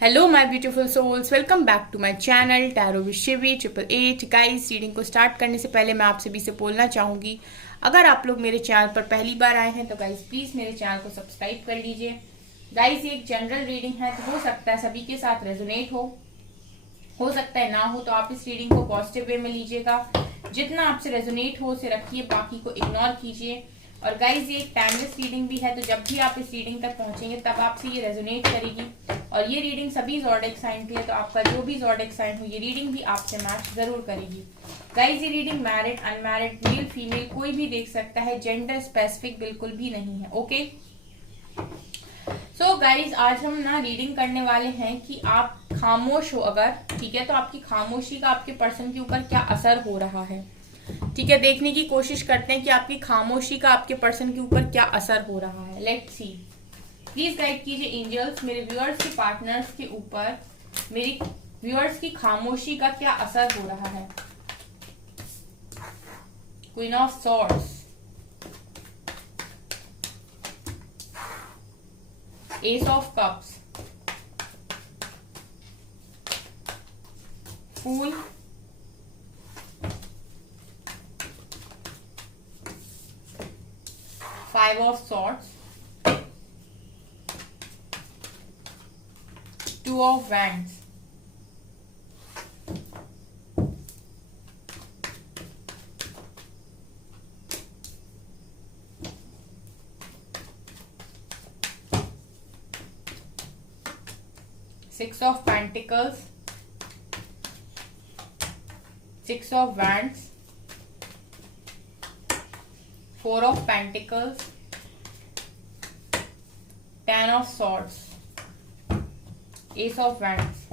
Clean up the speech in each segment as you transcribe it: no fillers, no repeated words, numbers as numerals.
Hello my beautiful souls, welcome back to my channel tarot with Shivi 888। Guys, reading को start करने से पहले मैं आप सभी से बोलना चाहूँगी, अगर आप लोग मेरे चैनल पर पहली बार आए हैं तो गाइस प्लीज़ मेरे चैनल को सब्सक्राइब कर लीजिए। गाइस, ये एक जनरल रीडिंग है तो हो सकता है सभी के साथ रेजोनेट हो सकता है ना हो, तो आप इस रीडिंग को पॉजिटिव वे में लीजिएगा। जितना आपसे रेजोनेट हो उसे रखिए, बाकी को इग्नोर कीजिए। और गाइज, ये एक टाइमलेस रीडिंग भी है, तो जब भी आप इस रीडिंग तक पहुंचेंगे तब आपसे ये रेजोनेट करेगी। और ये रीडिंग सभी ज़ोडिएक साइन की है, तो आपका जो भी ज़ोडिएक साइन हो ये रीडिंग भी आपसे मैच जरूर करेगी। गाइज, ये reading married unmarried male female कोई भी देख सकता है, जेंडर स्पेसिफिक बिल्कुल भी नहीं है। ओके, सो गाइज, आज हम ना रीडिंग करने वाले हैं कि आप खामोश हो अगर, ठीक है, तो आपकी खामोशी का आपके पर्सन के ऊपर क्या असर हो रहा है। ठीक है, देखने की कोशिश करते हैं कि आपकी खामोशी का आपके पर्सन के ऊपर क्या असर हो रहा है। लेट्स सी, प्लीज गाइड कीजिए एंजल्स, मेरे व्यूअर्स के पार्टनर्स के ऊपर मेरी व्यूअर्स की खामोशी का क्या असर हो रहा है। Queen of swords, ace of cups, fool, five of swords, two of wands, six of pentacles, six of wands, four of pentacles, ten of swords, ace of wands.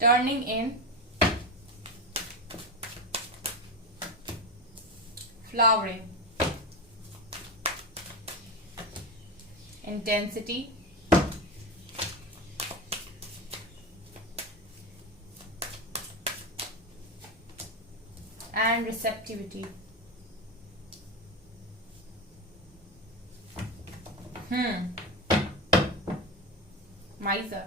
Turning in, flowering, intensity, and receptivity. Miser,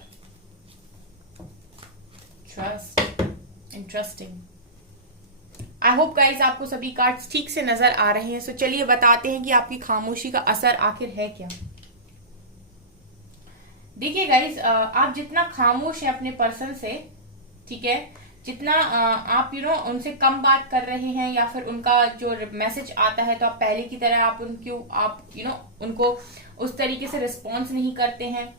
trust, interesting. I hope guys आपको सभी cards ठीक से नजर आ रहे हैं। सो चलिए बताते हैं कि आपकी खामोशी का असर आखिर है क्या। देखिए गाइज, आप जितना खामोश है अपने पर्सन से, ठीक है, जितना आप उनसे कम बात कर रहे हैं या फिर उनका जो मैसेज आता है तो आप पहले की तरह उनको उस तरीके से रिस्पॉन्स नहीं करते हैं,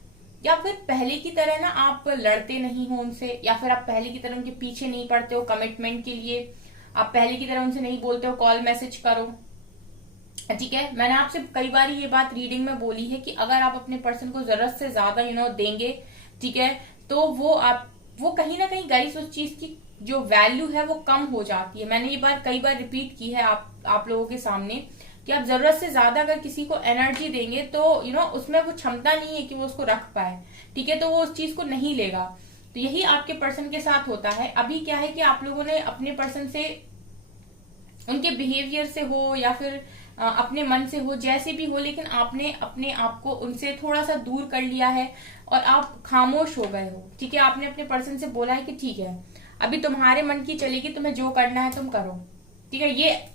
या फिर पहले की तरह ना आप लड़ते नहीं हो उनसे, या फिर आप पहले की तरह उनके पीछे नहीं पड़ते हो कमिटमेंट के लिए, आप पहले की तरह उनसे नहीं बोलते हो कॉल मैसेज करो। ठीक है, मैंने आपसे कई बार ये बात रीडिंग में बोली है कि अगर आप अपने पर्सन को जरूरत से ज्यादा देंगे, ठीक है, तो वो कहीं ना कहीं गाइस उस चीज की जो वैल्यू है वो कम हो जाती है। मैंने ये बात कई बार रिपीट की है आप लोगों के सामने कि आप जरूरत से ज्यादा अगर किसी को एनर्जी देंगे तो उसमें वो क्षमता नहीं है कि वो उसको रख पाए, ठीक है, तो वो उस चीज को नहीं लेगा। तो यही आपके पर्सन के साथ होता है। अभी क्या है कि आप लोगों ने अपने पर्सन से, उनके बिहेवियर से हो या फिर अपने मन से हो, जैसे भी हो, लेकिन आपने अपने आप को उनसे थोड़ा सा दूर कर लिया है और आप खामोश हो गए हो। ठीक है, आपने अपने पर्सन से बोला है कि ठीक है, अभी तुम्हारे मन की चलेगी, तुम्हें जो करना है तुम करो। ठीक है,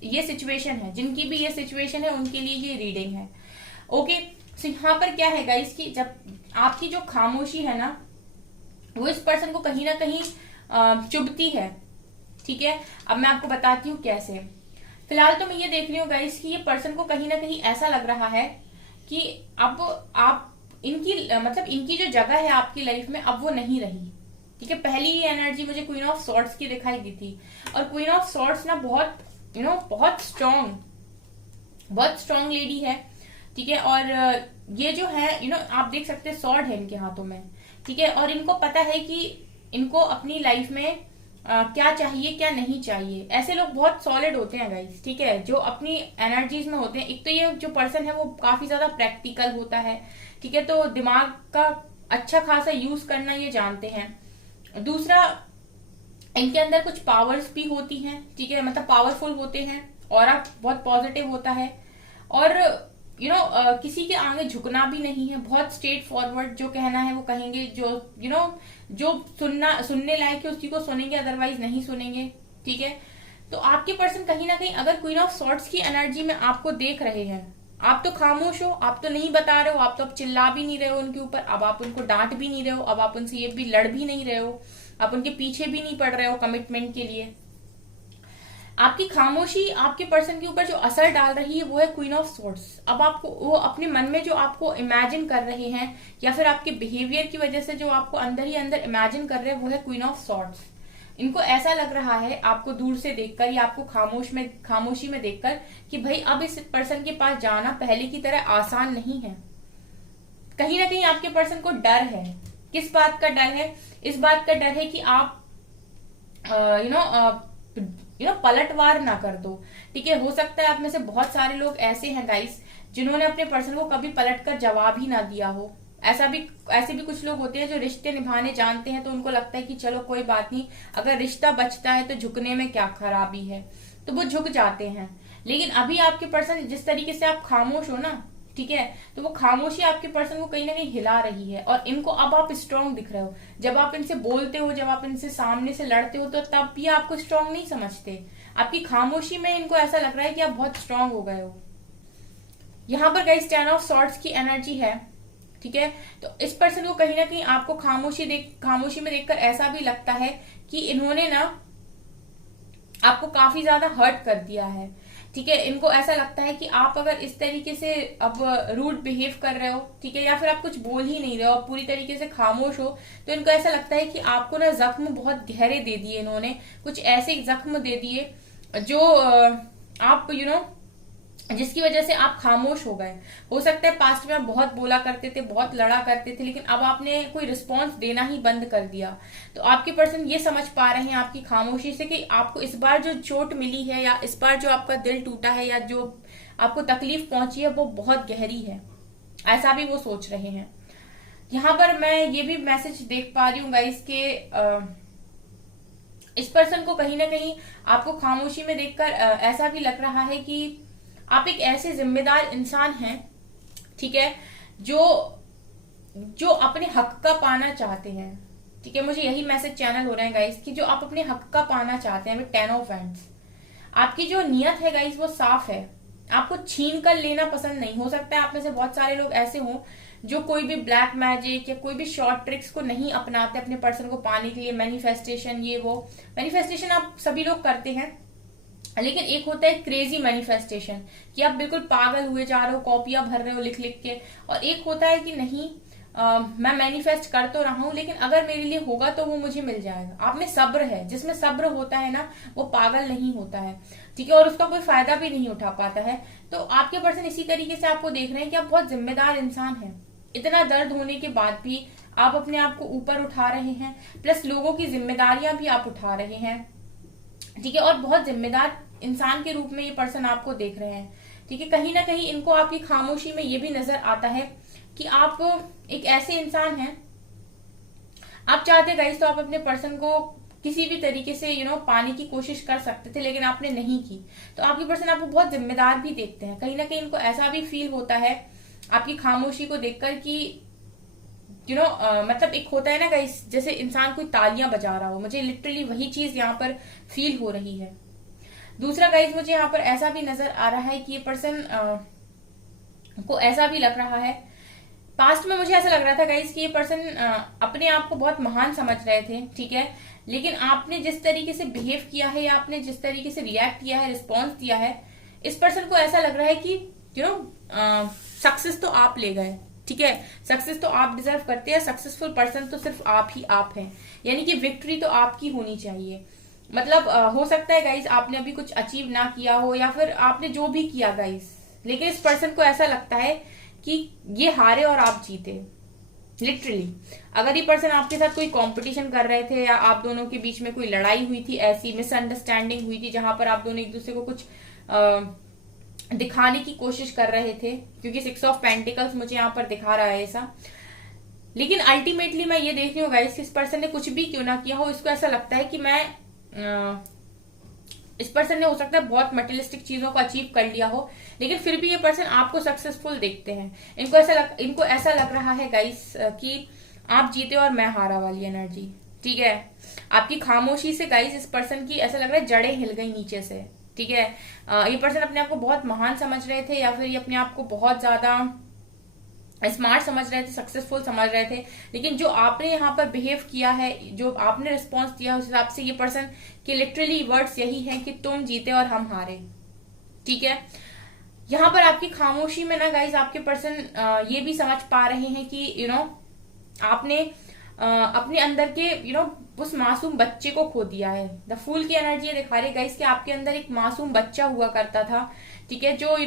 ये सिचुएशन है, जिनकी भी ये सिचुएशन है उनके लिए ये रीडिंग है। ओके, सो यहाँ पर क्या है गाइस कि जब आपकी जो खामोशी है ना वो इस पर्सन को कहीं ना कहीं चुभती है। ठीक है, अब मैं आपको बताती हूँ कैसे। फिलहाल तो मैं ये देख रही हूँ गाइस कि ये पर्सन को कहीं ना कहीं ऐसा लग रहा है कि अब आप इनकी जो जगह है आपकी लाइफ में अब वो नहीं रही। ठीक है, पहली ये एनर्जी मुझे क्वीन ऑफ सॉर्ड्स की दिखाई दी थी, और क्वीन ऑफ सॉर्ड्स ना बहुत स्ट्रॉन्ग लेडी है। ठीक है, और ये जो है आप देख सकते हैं सॉर्ड है इनके हाथों में। ठीक है, और इनको पता है कि इनको अपनी लाइफ में क्या चाहिए क्या नहीं चाहिए। ऐसे लोग बहुत सॉलिड होते हैं गाइस, ठीक है, जो अपनी एनर्जीज में होते हैं। एक तो ये जो पर्सन है वो काफी ज्यादा प्रैक्टिकल होता है, ठीक है, तो दिमाग का अच्छा खासा यूज करना ये जानते हैं। दूसरा, इनके अंदर कुछ पावर्स भी होती हैं, ठीक है, मतलब पावरफुल होते हैं, और आप बहुत पॉजिटिव होता है, और किसी के आगे झुकना भी नहीं है, बहुत स्ट्रेट फॉरवर्ड, जो कहना है वो कहेंगे, जो जो सुनने लायक है उसी को सुनेंगे, अदरवाइज नहीं सुनेंगे, ठीक है। तो आपके पर्सन कहीं ना कहीं अगर क्वीन ऑफ सॉर्ट्स की एनर्जी में आपको देख रहे हैं, आप तो खामोश हो, आप तो नहीं बता रहे हो, आप तो अब चिल्ला भी नहीं रहे हो उनके ऊपर, अब आप उनको डांट भी नहीं रहे हो, अब आप उनसे ये भी लड़ भी नहीं रहे हो, आप उनके पीछे भी नहीं पड़ रहे हो कमिटमेंट के लिए। आपकी खामोशी आपके पर्सन के ऊपर जो असर डाल रही है वो है क्वीन ऑफ सोर्ड्स। अब आपको वो अपने मन में जो आपको इमेजिन कर रहे हैं, या फिर आपके बिहेवियर की वजह से जो आपको अंदर ही अंदर इमेजिन कर रहे हैं, वो है क्वीन ऑफ सॉर्ड्स। इनको ऐसा लग रहा है आपको दूर से देखकर या आपको खामोशी में देखकर कि भाई अब इस पर्सन के पास जाना पहले की तरह आसान नहीं है। कहीं ना कहीं आपके पर्सन को डर है। किस बात का डर है? इस बात का डर है कि आप पलटवार ना कर दो, ठीक है। हो सकता है आप में से बहुत सारे लोग ऐसे हैं गाइस जिन्होंने अपने पर्सन को कभी पलट कर जवाब ही ना दिया हो। ऐसे भी कुछ लोग होते हैं जो रिश्ते निभाने जानते हैं, तो उनको लगता है कि चलो कोई बात नहीं, अगर रिश्ता बचता है तो झुकने में क्या खराबी है, तो वो झुक जाते हैं। लेकिन अभी आपके पर्सन जिस तरीके से आप खामोश हो ना, ठीक है, तो वो खामोशी आपके पर्सन को कहीं ना कहीं हिला रही है, और इनको अब आप स्ट्रांग दिख रहे हो। जब आप इनसे बोलते हो, जब आप इनसे सामने से लड़ते हो, तो तब भी आपको स्ट्रांग नहीं समझते। आपकी खामोशी में इनको ऐसा लग रहा है कि आप बहुत स्ट्रांग हो गए हो। यहाँ पर गाइस 10 ऑफ सॉर्ड्स की एनर्जी है, ठीक है। तो इस पर्सन को कहीं ना कहीं आपको खामोशी में देखकर ऐसा भी लगता है कि इन्होंने ना आपको काफी ज्यादा हर्ट कर दिया है, ठीक है। इनको ऐसा लगता है कि आप अगर इस तरीके से अब रूड बिहेव कर रहे हो, ठीक है, या फिर आप कुछ बोल ही नहीं रहे हो, पूरी तरीके से खामोश हो, तो इनको ऐसा लगता है कि आपको ना जख्म बहुत गहरे दे दिए इन्होंने, कुछ ऐसे जख्म दे दिए जो आप जिसकी वजह से आप खामोश हो गए। हो सकता है पास्ट में आप बहुत बोला करते थे, बहुत लड़ा करते थे, लेकिन अब आपने कोई रिस्पॉन्स देना ही बंद कर दिया। तो आपके पर्सन ये समझ पा रहे हैं आपकी खामोशी से कि आपको इस बार जो चोट मिली है, या इस बार जो आपका दिल टूटा है, या जो आपको तकलीफ पहुंची है, वो बहुत गहरी है, ऐसा भी वो सोच रहे हैं। यहाँ पर मैं ये भी मैसेज देख पा रही हूँ गाइस के इस पर्सन को कहीं ना कहीं आपको खामोशी में देखकर ऐसा भी लग रहा है कि आप एक ऐसे जिम्मेदार इंसान हैं, ठीक है, जो अपने हक का पाना चाहते हैं, ठीक है। मुझे यही मैसेज चैनल हो रहा है गाइस कि जो आप अपने हक का पाना चाहते हैं। 10 ऑफ हैंड्स, आपकी जो नियत है गाइस वो साफ है, आपको छीन कर लेना पसंद नहीं। हो सकता है आप में से बहुत सारे लोग ऐसे हों जो कोई भी ब्लैक मैजिक या कोई भी शॉर्ट ट्रिक्स को नहीं अपनाते अपने पर्सन को पाने के लिए। मैनिफेस्टेशन, ये वो मैनिफेस्टेशन आप सभी लोग करते हैं, लेकिन एक होता है क्रेजी मैनिफेस्टेशन कि आप बिल्कुल पागल हुए जा रहे हो, कॉपियां भर रहे हो लिख लिख के, और एक होता है कि नहीं मैं मैनिफेस्ट कर तो रहा हूं, लेकिन अगर मेरे लिए होगा तो वो मुझे मिल जाएगा। आप में सब्र है, जिसमें सब्र होता है ना वो पागल नहीं होता है, ठीक है, और उसका कोई फायदा भी नहीं उठा पाता है। तो आपके पर्सन इसी तरीके से आपको देख रहे हैं कि आप बहुत जिम्मेदार इंसान हैं। इतना दर्द होने के बाद भी आप अपने आप को ऊपर उठा रहे हैं, प्लस लोगों की जिम्मेदारियां भी आप उठा रहे हैं, ठीक है, और बहुत जिम्मेदार इंसान के रूप में ये पर्सन आपको देख रहे हैं, ठीक है। कहीं ना कहीं इनको आपकी खामोशी में ये भी नजर आता है कि आप एक ऐसे इंसान हैं, आप चाहते गाइस तो आप अपने पर्सन को किसी भी तरीके से पाने की कोशिश कर सकते थे, लेकिन आपने नहीं की। तो आपके पर्सन आपको बहुत जिम्मेदार भी देखते हैं। कहीं ना कहीं इनको ऐसा भी फील होता है आपकी खामोशी को देखकर कि मतलब एक होता है ना गाइस, जैसे इंसान कोई तालियां बजा रहा हो, मुझे लिटरली वही चीज यहाँ पर फील हो रही है। दूसरा गाइस, मुझे यहाँ पर ऐसा भी नजर आ रहा है कि ये पर्सन को ऐसा भी लग रहा है, पास्ट में मुझे ऐसा लग रहा था गाइस कि ये पर्सन अपने आप को बहुत महान समझ रहे थे, ठीक है, लेकिन आपने जिस तरीके से बिहेव किया है या आपने जिस तरीके से रिएक्ट किया है, रिस्पॉन्स दिया है, इस पर्सन को ऐसा लग रहा है कि सक्सेस तो आप ले गए, ठीक है, सक्सेस तो आप डिजर्व करते हैं, सक्सेसफुल पर्सन तो सिर्फ आप ही आप हैं, यानी कि विक्ट्री तो आपकी होनी चाहिए। मतलब हो सकता है गाइस आपने अभी कुछ अचीव ना किया हो, या फिर आपने जो भी किया गाइस, लेकिन इस पर्सन को ऐसा लगता है कि ये हारे और आप जीते। लिटरली अगर ये पर्सन आपके साथ कोई कंपटीशन कर रहे थे, या आप दोनों के बीच में कोई लड़ाई हुई थी, ऐसी मिसअंडरस्टैंडिंग हुई थी जहां पर आप दोनों एक दूसरे को कुछ दिखाने की कोशिश कर रहे थे, क्योंकि 6 ऑफ पेंटिकल्स मुझे यहाँ पर दिखा रहा है ऐसा, लेकिन अल्टीमेटली मैं ये देख रही हूँ गाइस, इस पर्सन ने कुछ भी क्यों ना किया हो, इसको ऐसा लगता है कि इस पर्सन ने हो सकता है बहुत मटेरियलिस्टिक चीजों को अचीव कर लिया हो, लेकिन फिर भी ये पर्सन आपको सक्सेसफुल देखते हैं। इनको ऐसा लग रहा है गाइस कि आप जीते और मैं हारा वाली एनर्जी। ठीक है, आपकी खामोशी से गाइस इस पर्सन की ऐसा लग रहा है जड़ें हिल गई नीचे से। ठीक है, ये पर्सन अपने आप को बहुत महान समझ रहे थे, या फिर ये अपने आप को बहुत ज्यादा स्मार्ट समझ रहे थे, सक्सेसफुल समझ रहे थे, लेकिन जो आपने यहाँ पर बिहेव किया है, जो आपने रिस्पॉन्स दिया, उस हिसाब से ये पर्सन के लिटरली वर्ड्स यही हैं कि तुम जीते और हम हारे। ठीक है, यहाँ पर आपकी खामोशी में ना गाइज आपके पर्सन ये भी समझ पा रहे हैं कि आपने अपने अंदर के उस मासूम बच्चे को खो दिया है। द फूल की एनर्जी ये दिखा रही है गाइस कि आपके अंदर एक मासूम बच्चा हुआ करता था। ठीक है, जो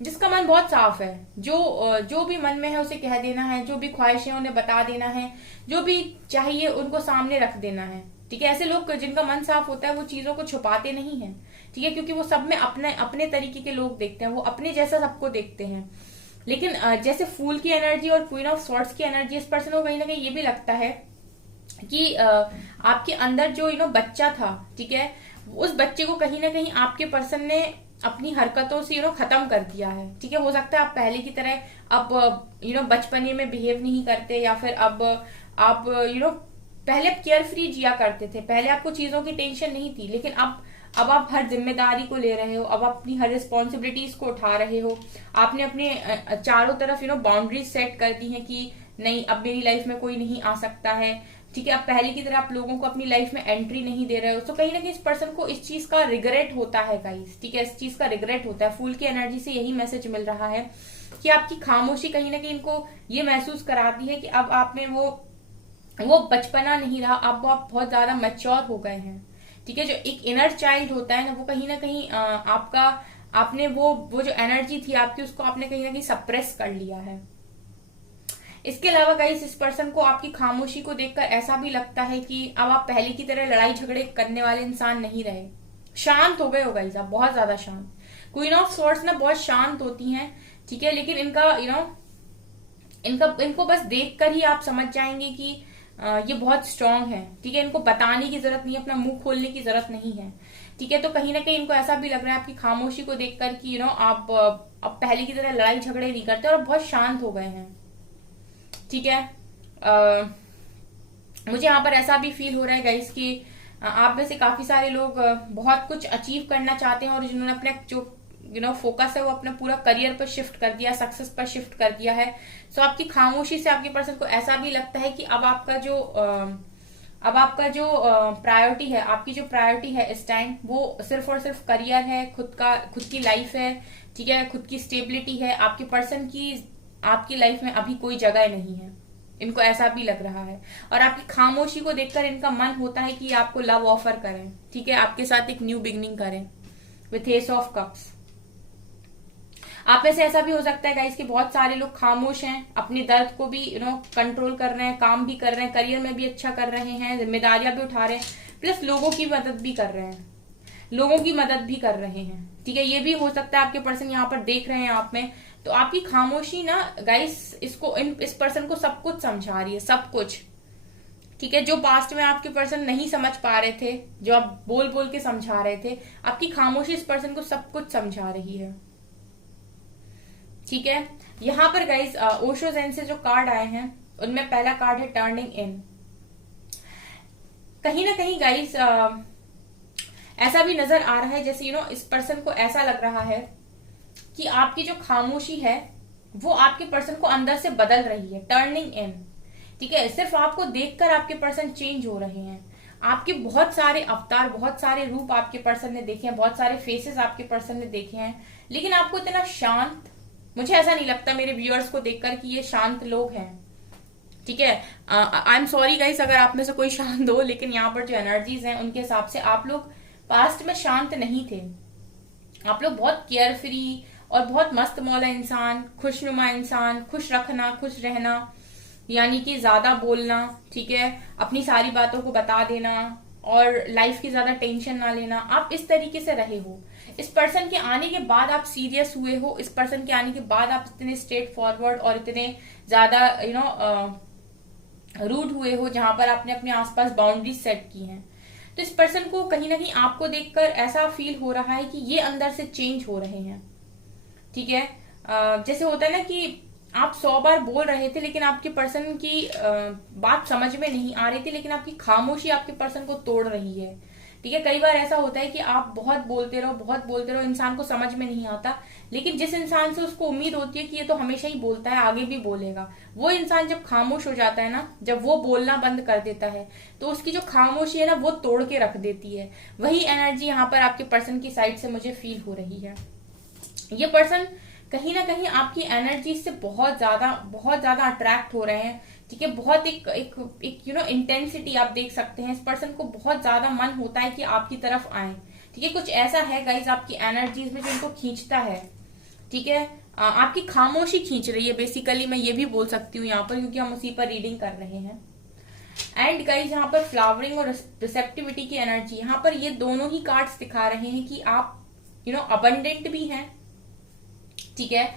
जिसका मन बहुत साफ है, जो भी मन में है उसे कह देना है, जो भी ख्वाहिशें उन्हें बता देना है, जो भी चाहिए उनको सामने रख देना है। ठीक है, ऐसे लोग जिनका मन साफ होता है वो चीजों को छुपाते नहीं है। ठीक है, क्योंकि वो सब में अपने अपने तरीके के लोग देखते हैं, वो अपने जैसा सबको देखते हैं। लेकिन जैसे फूल की एनर्जी और क्वीन ऑफ सॉर्ड्स की एनर्जी, इस पर्सन को कहीं ना कहीं ये भी लगता है कि आपके अंदर जो बच्चा था, ठीक है, उस बच्चे को कहीं ना कहीं आपके पर्सन ने अपनी हरकतों से खत्म कर दिया है। ठीक है, हो सकता है आप पहले की तरह अब बचपने में बिहेव नहीं करते, या फिर अब आप पहले आप केयर फ्री जिया करते थे, पहले आपको चीजों की टेंशन नहीं थी, लेकिन अब आप हर जिम्मेदारी को ले रहे हो, अब आप अपनी हर रिस्पॉन्सिबिलिटीज को उठा रहे हो। आपने अपने चारों तरफ बाउंड्रीज सेट कर दी हैं कि नहीं, अब मेरी लाइफ में कोई नहीं आ सकता है। ठीक है, अब पहले की तरह आप लोगों को अपनी लाइफ में एंट्री नहीं दे रहे हो। तो कहीं ना कहीं इस पर्सन को इस चीज का रिग्रेट होता है गाइस। ठीक है, इस चीज का रिग्रेट होता है। फूल की एनर्जी से यही मैसेज मिल रहा है कि आपकी खामोशी कहीं ना कहीं इनको ये महसूस कराती है कि अब आप में वो बचपना नहीं रहा, अब आप बहुत ज्यादा मैच्योर हो गए हैं। ठीक है, जो एक इनर चाइल्ड होता है ना, वो कहीं ना कहीं आपने वो जो एनर्जी थी आपकी, उसको आपने कहीं ना कहीं सप्रेस कर लिया है। इसके अलावा गाइस, इस पर्सन को आपकी खामोशी को देखकर ऐसा भी लगता है कि अब आप पहले की तरह लड़ाई झगड़े करने वाले इंसान नहीं रहे, शांत हो गए हो गाइस, आप बहुत ज्यादा शांत। क्वीन ऑफ सॉर्ड्स ना बहुत शांत होती हैं। ठीक है, लेकिन इनको बस देखकर ही आप समझ जाएंगे कि ये बहुत स्ट्रांग है। ठीक है, इनको बताने की जरूरत नहीं है, अपना मुंह खोलने की जरूरत नहीं है। ठीक है, तो कहीं ना कहीं इनको ऐसा भी लग रहा है आपकी खामोशी को देखकर कि आप अब पहले की तरह लड़ाई झगड़े नहीं करते और बहुत शांत हो गए हैं। ठीक है, मुझे यहाँ पर ऐसा भी फील हो रहा है गाइस कि आप में से काफी सारे लोग बहुत कुछ अचीव करना चाहते हैं, और जिन्होंने अपने जो फोकस है वो अपना पूरा करियर पर शिफ्ट कर दिया, सक्सेस पर शिफ्ट कर दिया है। सो आपकी खामोशी से आपके पर्सन को ऐसा भी लगता है कि अब आपका जो प्रायोरिटी है, आपकी जो प्रायोरिटी है इस टाइम, वो सिर्फ और सिर्फ करियर है, खुद की लाइफ है। ठीक है, खुद की स्टेबिलिटी है। आपके पर्सन की आपकी लाइफ में अभी कोई जगह नहीं है, इनको ऐसा भी लग रहा है। और आपकी खामोशी को देखकर इनका मन होता है कि आपको लव ऑफर करें। ठीक है, आपके साथ एक न्यू बिगनिंग करें विथ एस ऑफ कप्स। आप में से ऐसा भी हो सकता है गाइस कि बहुत सारे लोग खामोश हैं, अपने दर्द को भी कंट्रोल कर रहे हैं, काम भी कर रहे हैं, करियर में भी अच्छा कर रहे हैं, जिम्मेदारियां भी उठा रहे हैं, प्लस लोगों की मदद भी कर रहे हैं, लोगों की मदद भी कर रहे हैं। ठीक है, ये भी हो सकता है आपके पर्सन यहाँ पर देख रहे हैं आप में। तो आपकी खामोशी ना गाइस इस पर्सन को सब कुछ समझा रही है, सब कुछ। ठीक है, जो पास्ट में आपके पर्सन नहीं समझ पा रहे थे, जो आप बोल बोल के समझा रहे थे, आपकी खामोशी इस पर्सन को सब कुछ समझा रही है। ठीक है, यहाँ पर गाइस ओशो ज़ेन से जो कार्ड आए हैं उनमें पहला कार्ड है टर्निंग इन। कहीं ना कहीं गाइस ऐसा भी नजर आ रहा है जैसे इस पर्सन को ऐसा लग रहा है कि आपकी जो खामोशी है वो आपके पर्सन को अंदर से बदल रही है, टर्निंग इन। ठीक है, सिर्फ आपको देखकर आपके पर्सन चेंज हो रहे हैं। आपके बहुत सारे अवतार, बहुत सारे रूप आपके पर्सन ने देखे हैं, बहुत सारे फेसेस आपके पर्सन ने देखे हैं, लेकिन आपको इतना शांत, मुझे ऐसा नहीं लगता मेरे व्यूअर्स को देखकर कि ये शांत लोग हैं। ठीक है, आई एम सॉरी गाइस अगर आप में से कोई शांत हो, लेकिन यहाँ पर जो एनर्जीज हैं उनके हिसाब से आप लोग पास्ट में शांत नहीं थे। आप लोग बहुत केयर फ्री और बहुत मस्त मौला इंसान, खुशनुमा इंसान, खुश रखना, खुश रहना, यानी कि ज्यादा बोलना। ठीक है, अपनी सारी बातों को बता देना और लाइफ की ज्यादा टेंशन ना लेना, आप इस तरीके से रहे हो। इस पर्सन के आने के बाद आप सीरियस हुए हो, इस पर्सन के आने के बाद आप इतने स्ट्रेट फॉरवर्ड और इतने ज्यादा रूड हुए हो, जहां पर आपने अपने आसपास बाउंड्रीज सेट की हैं। तो इस पर्सन को कहीं ना कहीं आपको देखकर ऐसा फील हो रहा है कि ये अंदर से चेंज हो रहे हैं। ठीक है, जैसे होता है ना कि आप 100 बार बोल रहे थे लेकिन आपके पर्सन की बात समझ में नहीं आ रही थी, लेकिन आपकी खामोशी आपके पर्सन को तोड़ रही है। ठीक है, कई बार ऐसा होता है कि आप बहुत बोलते रहो, इंसान को समझ में नहीं आता, लेकिन जिस इंसान से उसको उम्मीद होती है कि ये तो हमेशा ही बोलता है, आगे भी बोलेगा, वो इंसान जब खामोश हो जाता है ना, जब वो बोलना बंद कर देता है, तो उसकी जो खामोशी है ना वो तोड़ के रख देती है। वही एनर्जी यहाँ पर आपके पर्सन की साइड से मुझे फील हो रही है। ये पर्सन कहीं ना कहीं आपकी एनर्जी से बहुत ज्यादा अट्रैक्ट हो रहे हैं। ठीक है, बहुत एक इंटेंसिटी आप देख सकते हैं। इस पर्सन को बहुत ज्यादा मन होता है कि आपकी तरफ आए। ठीक है, कुछ ऐसा है गाइज आपकी एनर्जीज में जो इनको खींचता है। ठीक है, आपकी खामोशी खींच रही है बेसिकली, मैं ये भी बोल सकती हूँ यहाँ पर, क्योंकि हम उसी पर रीडिंग कर रहे हैं। एंड गाइज यहाँ पर फ्लावरिंग और रिसेप्टिविटी की एनर्जी, यहाँ पर ये दोनों ही कार्ड्स दिखा रहे हैं कि आप अबंडेंट भी हैं। ठीक है,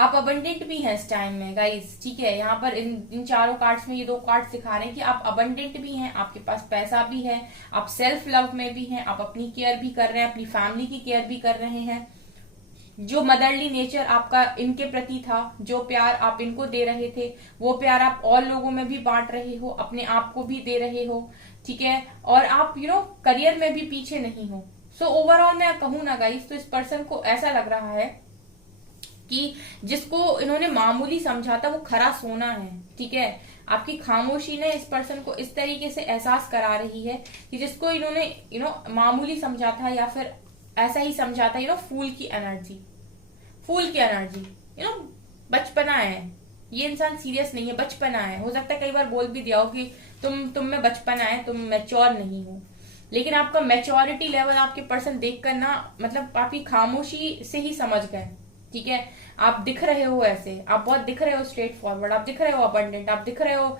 आप अबंडेंट भी हैं इस टाइम में गाइस। ठीक है, यहाँ पर इन चारों कार्ड्स में ये 2 कार्ड्स दिखा रहे हैं कि आप अबंडेंट भी हैं, आपके पास पैसा भी है, आप सेल्फ लव में भी हैं, आप अपनी केयर भी कर रहे हैं, अपनी फैमिली की केयर भी कर रहे हैं। जो मदरली नेचर आपका इनके प्रति था, जो प्यार आप इनको दे रहे थे, वो प्यार आप और लोगों में भी बांट रहे हो, अपने आप को भी दे रहे हो। ठीक है, और आप करियर में भी पीछे नहीं हो। सो ओवरऑल मैं कहूँ ना गाइस, तो इस पर्सन को ऐसा लग रहा है कि जिसको इन्होंने मामूली समझा था वो खरा सोना है। ठीक है, आपकी खामोशी ने इस पर्सन को इस तरीके से एहसास करा रही है कि जिसको इन्होंने मामूली समझा था, या फिर ऐसा ही समझा था, फूल की एनर्जी, बचपना है। ये इंसान सीरियस नहीं है, बचपना है। हो सकता है कई बार बोल भी दिया हो कि तुम में बचपना है, तुम मैच्योर नहीं हो, लेकिन आपका मैच्योरिटी लेवल आपके पर्सन देखकर ना, मतलब आपकी खामोशी से ही समझ गए। ठीक है, आप दिख रहे हो ऐसे, आप बहुत दिख रहे हो स्ट्रेट फॉरवर्ड, आप दिख रहे हो अबंडेंट, आप दिख रहे हो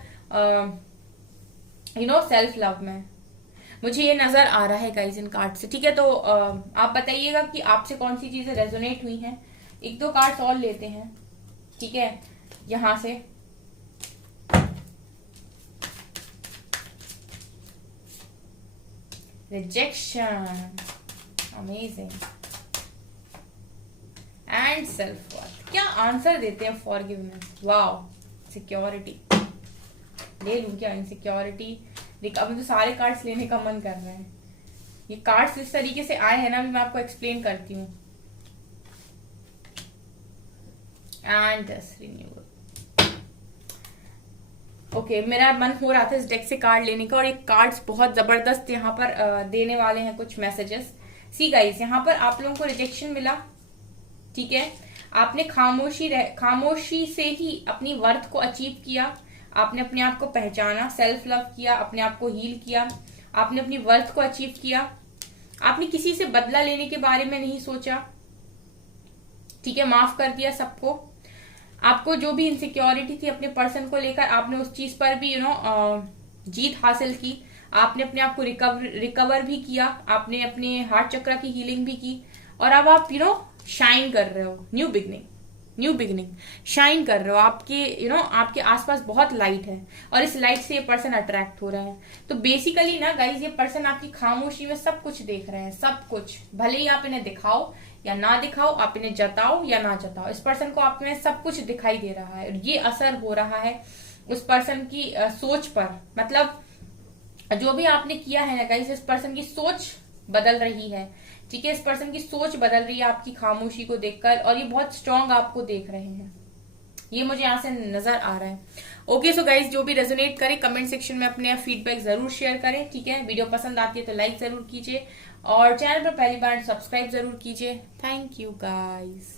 सेल्फ लव में। मुझे ये नजर आ रहा है गाइस इन कार्ड से। ठीक है, तो आप बताइएगा कि आपसे कौन सी चीजें रेजोनेट हुई हैं। 1-2 कार्ड्स और लेते हैं। ठीक है, यहां से rejection, amazing, and self worth. क्या आंसर देते हैं फॉरगिवनेस, वाओ, सिक्योरिटी। ले लूं क्या इनसिक्योरिटी? अब तो सारे कार्ड्स लेने का मन कर रहा है। ये कार्ड्स इस तरीके से आए हैं ना, मैं आपको एक्सप्लेन करती हूँ। And renewal. ओके, मेरा मन हो रहा था इस डेक से कार्ड लेने का, और ये कार्ड्स बहुत जबरदस्त यहाँ पर देने वाले हैं कुछ मैसेजेस। सी गाइस, यहाँ पर आप लोगों को रिजेक्शन मिला। ठीक है, आपने खामोशी से ही अपनी वर्थ को अचीव किया, आपने अपने आप को पहचाना, सेल्फ लव किया, अपने आप को हील किया, आपने अपनी वर्थ को अचीव किया, आपने किसी से बदला लेने के बारे में नहीं सोचा। ठीक है, माफ कर दिया सबको। आपको जो भी इनसिक्योरिटी थी अपने पर्सन को लेकर, आपने उस चीज पर भी जीत हासिल की। आपने अपने आप को रिकवर भी किया, आपने अपने हार्ट चक्र की हीलिंग भी की, और अब आप शाइन कर रहे हो। न्यू बिगनिंग शाइन कर रहे हो। आपके आपके आसपास बहुत लाइट है, और इस लाइट से ये पर्सन अट्रैक्ट हो रहा है। तो बेसिकली ना गाइज, ये पर्सन आपकी खामोशी में सब कुछ देख रहे हैं, सब कुछ। भले ही आप इन्हें दिखाओ या ना दिखाओ, आप इन्हें जताओ या ना जताओ, इस पर्सन को आप में सब कुछ दिखाई दे रहा है। और ये असर हो रहा है उस पर्सन की सोच पर। मतलब जो भी आपने किया है ना गाइस, इस पर्सन की सोच बदल रही है। ठीक है, इस पर्सन की सोच बदल रही है आपकी खामोशी को देखकर, और ये बहुत स्ट्रांग आपको देख रहे हैं। ये मुझे यहाँ से नजर आ रहा है। ओके, सो गाइज, जो भी रेजोनेट करे कमेंट सेक्शन में अपने फीडबैक जरूर शेयर करें। ठीक है, वीडियो पसंद आती है तो लाइक जरूर कीजिए, और चैनल पर पहली बार सब्सक्राइब जरूर कीजिए। Thank you guys.